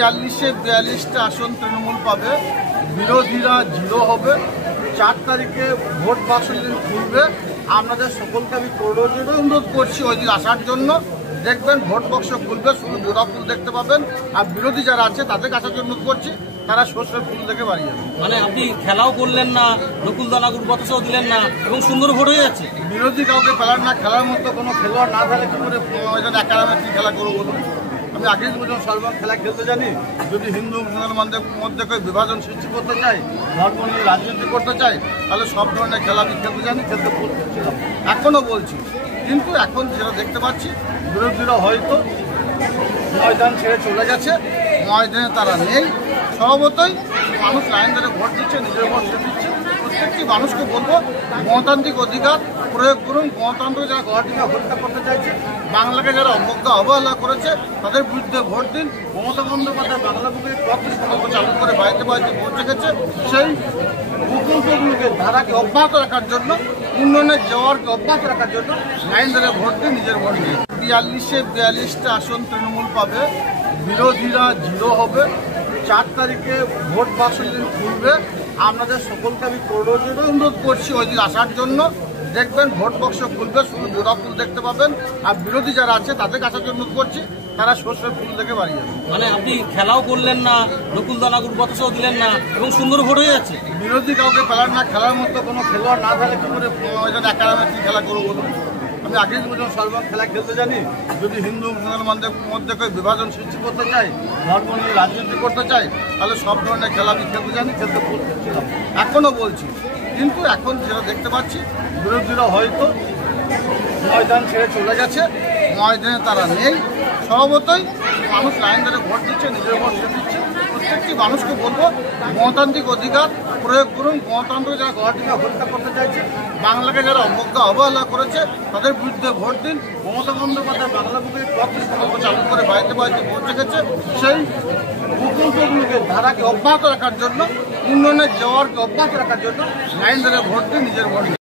42-এ 42টা আসন তৃণমূল পাবে, বিরোধীরা 0 হবে। 4 তারিখে ভোট বাক্সের দিন খুলবে। আপনাদের সকলকে আমি করজোড়ে অনুরোধ করছি ওই দিন আসার জন্য। দেখবেন ভোট বাক্স খুলবে, শুধু জোড়া ফুল দেখতে পাবেন। আর বিরোধী যারা আছে তাদের কাছে অনুরোধ করছি, তারা সর্ষের ফুল দেখে বাড়ি যাবে। মানে আপনি খেলাও করলেন না, নকুলদানা গুরুপতাশও দিলেন না এবং সুন্দর ভোট হয়ে যাচ্ছে। বিরোধী কাউকে ফেলার না, খেলার মতো কোনো খেলোয়াড় না থাকলে কি করে একাডেমি কি খেলা করবো বলুন? আমি আগেই বলছিলাম সর্বাঙ্গ খেলা খেলতে জানি। যদি হিন্দু মুসলমানদের মধ্যে কেউ বিভাজন সৃষ্টি করতে চাই, ধর্ম নিয়ে রাজনীতি করতে চাই, তাহলে সব ধরনের খেলা আমি খেলতে জানি, খেলতে বলছিলাম, এখনও বলছি। কিন্তু এখন যেটা দেখতে পাচ্ছি, বিরোধীরা হয়তো ময়দান ছেড়ে চলে গেছে, ময়দানে তারা নেই। স্বভাবতই মানুষ লাইন ধরে ভোট দিচ্ছে, নিজের ভোট সে দিচ্ছে। প্রত্যেকটি মানুষকে বলবো গণতান্ত্রিক অধিকার প্রয়োগ করুন। গণতন্ত্র যারা গণতান্ত্রিক হত্যা করতে চাইছে, বাংলাকে যারা অবজ্ঞা অবহেলা করেছে, তাদের বিরুদ্ধে ভোট দিন। মমতা বন্দ্যোপাধ্যায় বাংলা বুকের পক্ষে সংকল্প চালু করে বাড়িতে বাড়িতে পৌঁছে গেছে। সেই প্রকল্পগুলোকে ধারাকে অব্যাহত রাখার জন্য, উন্নয়নের জোয়ারকে অব্যাহত রাখার জন্য লাইন ধরে ভোট দিন, নিজের ভোট দিন। 42-এ 42টা আসন তৃণমূল পাবে, বিরোধীরা 0 হবে। 4 তারিখে ভোট বাক্সের দিন খুলবে। আপনাদের সকলকে আমি করজোড়ে অনুরোধ করছি ওই দিন আসার জন্য। দেখবেন ভোট বাক্স খুলবে, শুধু জোড়া ফুল দেখতে পাবেন। আর বিরোধী যারা আছে তাদের কাছে অনুরোধ করছি, তারা সর্ষের ফুল দেখে বাড়ি যাবে। মানে আপনি খেলাও করলেন না, নকুলদানা গুরুপতাশও দিলেন না এবং সুন্দর ভোট হয়ে যাচ্ছে। বিরোধী কাউকে ফেলার না, খেলার মতো কোনো খেলোয়াড় না থাকলে কি করে একাডেমি কি খেলা করবো বলুন? আমি আগেই বলছিলাম সর্বাঙ্গ খেলা খেলতে জানি। যদি হিন্দু মুসলমানদের মধ্যে কেউ বিভাজন সৃষ্টি করতে চাই, ধর্ম নিয়ে রাজনীতি করতে চাই, তাহলে সব ধরনের খেলা আমি খেলতে জানি, খেলতে বলছিলাম, এখনও বলছি। কিন্তু এখন যেটা দেখতে পাচ্ছি, বিরোধীরা হয়তো ময়দান ছেড়ে চলে গেছে, ময়দানে তারা নেই। স্বভাবতই মানুষ লাইন ধরে ভোট দিচ্ছে, নিজের ভোট সে দিচ্ছে। প্রত্যেকটি মানুষকে বলবো গণতান্ত্রিক অধিকার প্রয়োগ করুন। গণতন্ত্র যারা গণতান্ত্রিক হত্যা করতে চাইছে, বাংলাকে যারা অবজ্ঞা অবহেলা করেছে, তাদের বিরুদ্ধে ভোট দিন। মমতা বন্দ্যোপাধ্যায় বাংলা বুকের পক্ষে সংকল্প চালু করে বাড়িতে বাড়িতে পৌঁছে গেছে। সেই প্রকল্পগুলোকে ধারাকে অব্যাহত রাখার জন্য, উন্নয়নের জোয়ারকে অব্যাহত রাখার জন্য লাইন ধরে ভোট দিন, নিজের ভোট দিন।